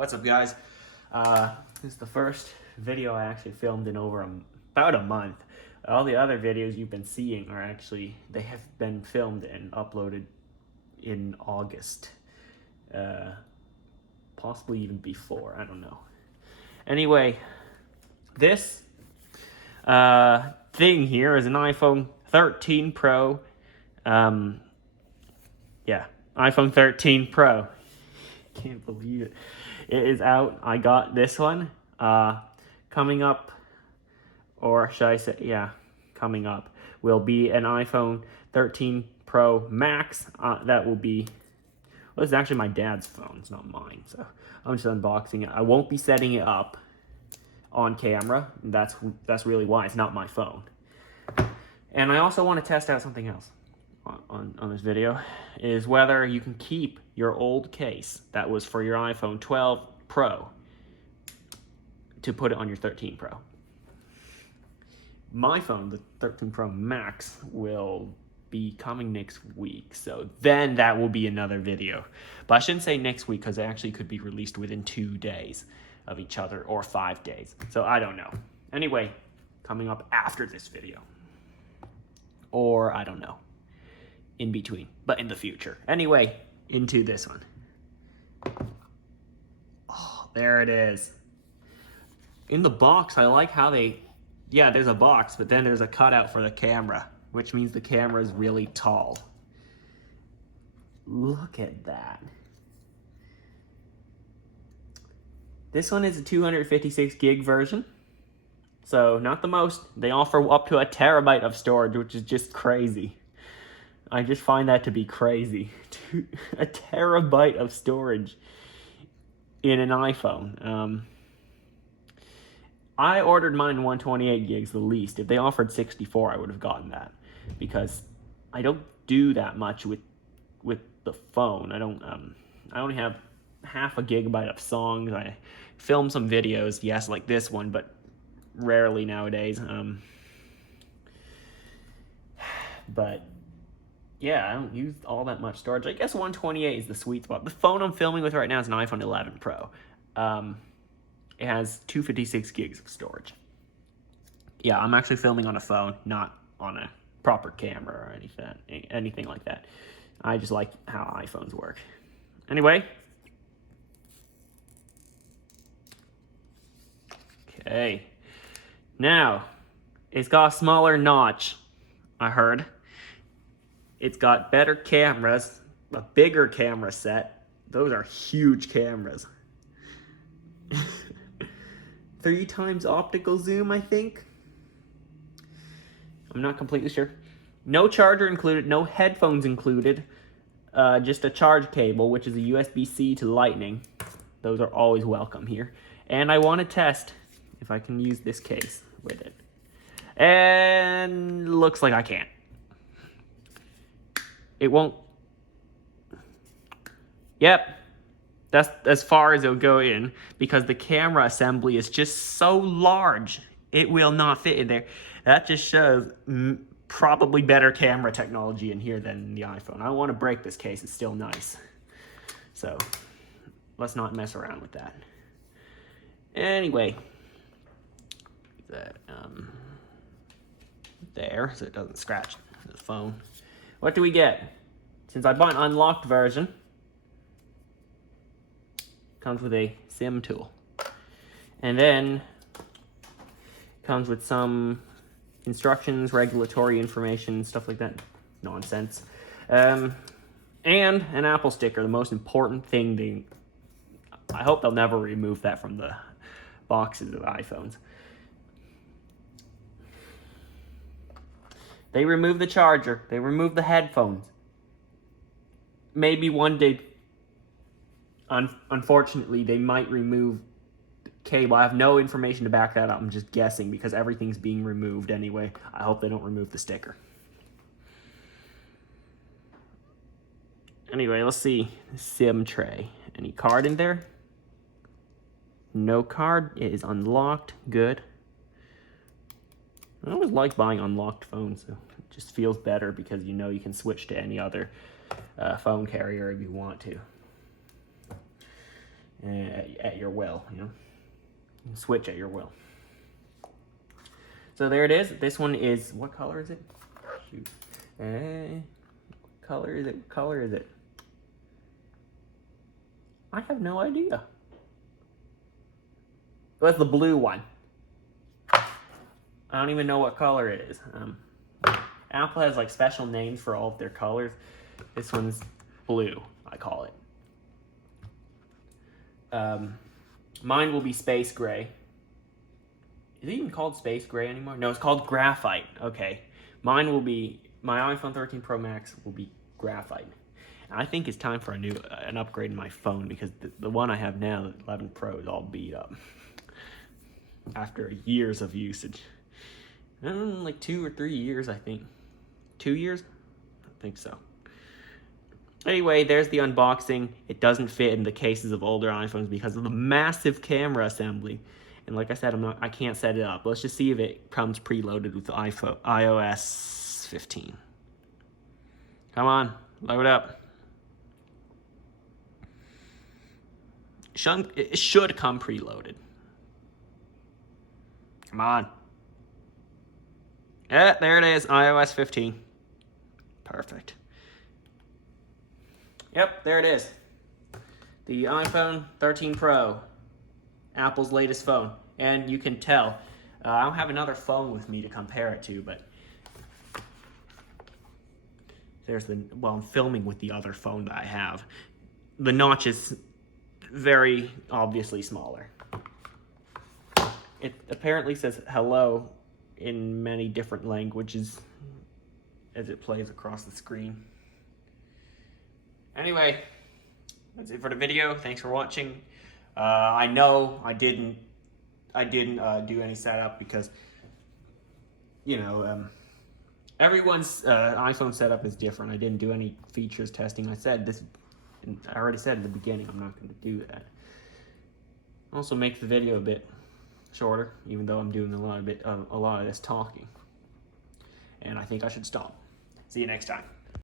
What's up, guys? This is the first video I actually filmed in over about a month. All the other videos you've been seeing are actually, they have been filmed and uploaded in August. Possibly even before, I don't know. Anyway, this thing here is an iPhone 13 Pro. Yeah, iPhone 13 Pro. Can't believe it. It is out. I got this one. Coming up, or should I say, yeah, coming up, will be an iPhone 13 Pro Max. That will be, well, it's actually my dad's phone. It's not mine, so I'm just unboxing it. I won't be setting it up on camera. That's really why it's not my phone. And I also want to test out something else on this video, is whether you can keep your old case that was for your iPhone 12 Pro to put it on your 13 Pro. My phone, the 13 Pro Max, will be coming next week, so then that will be another video. But I shouldn't say next week, because it actually could be released within 2 days of each other, or 5 days, so I don't know. Anyway, coming up after this video, or I don't know, in between, but in the future. Anyway, into this one. Oh, there it is. In the box, I like how yeah, there's a box, but then there's a cutout for the camera, which means the camera is really tall. Look at that. This one is a 256 gig version, so not the most. They offer up to 1 terabyte of storage, which is just crazy. I just find that to be crazy. 1 terabyte of storage in an iPhone. I ordered mine 128 gigs the least. If they offered 64, I would have gotten that, because I don't do that much with the phone. I only have half a gigabyte of songs. I film some videos, yes, like this one, but rarely nowadays. But yeah, I don't use all that much storage. I guess 128 is the sweet spot. The phone I'm filming with right now is an iPhone 11 Pro. It has 256 gigs of storage. Yeah, I'm actually filming on a phone, not on a proper camera or anything like that. I just like how iPhones work. Anyway. Okay. Now, it's got a smaller notch, I heard. It's got better cameras, a bigger camera set. Those are huge cameras. 3 times optical zoom, I think. I'm not completely sure. No charger included, no headphones included. Just a charge cable, which is a USB-C to Lightning. Those are always welcome here. And I want to test if I can use this case with it. And looks like I can't. It won't. Yep. That's as far as it'll go in, because the camera assembly is just so large, it will not fit in there. That just shows probably better camera technology in here than the iPhone. I don't want to break this case, it's still nice. So, let's not mess around with that. Anyway, that there, so it doesn't scratch the phone. What do we get? Since I bought an unlocked version, comes with a SIM tool. And then comes with some instructions, regulatory information, stuff like that. Nonsense. And an Apple sticker, the most important thing. I hope they'll never remove that from the boxes of iPhones. They removed the charger. They removed the headphones. Maybe one day, unfortunately, they might remove the cable. I have no information to back that up. I'm just guessing, because everything's being removed anyway. I hope they don't remove the sticker. Anyway, let's see. SIM tray. Any card in there? No card. It is unlocked. Good. I always like buying unlocked phones. So it just feels better, because you know you can switch to any other phone carrier if you want to. Yeah. at your will, you know? You can switch at your will. So there it is. This one is, what color is it? Shoot. Color is it? What color is it? I have no idea. That's the blue one. I don't even know what color it is. Apple has like special names for all of their colors. This one's blue, I call it. Mine will be space gray. Is it even called space gray anymore? No, it's called graphite. Okay. My iPhone 13 Pro Max will be graphite. I think it's time for an upgrade in my phone, because the one I have now, the 11 Pro, is all beat up after years of usage. Like 2 or 3 years, I think. 2 years? I think so. Anyway, there's the unboxing. It doesn't fit in the cases of older iPhones because of the massive camera assembly. And like I said, I can't set it up. Let's just see if it comes preloaded with the iOS 15. Come on, load up. It should come preloaded. Come on. Yeah, there it is, iOS 15. Perfect. Yep, there it is. The iPhone 13 Pro, Apple's latest phone. And you can tell, I don't have another phone with me to compare it to, but I'm filming with the other phone that I have. The notch is very obviously smaller. It apparently says hello in many different languages as it plays across the screen. Anyway, that's it for the video. Thanks for watching. I know I didn't do any setup because, you know, everyone's iPhone setup is different. I didn't do any features testing. I already said in the beginning I'm not going to do that. Also makes the video a bit shorter, even though I'm doing a lot of this talking. And I think I should stop. See you next time.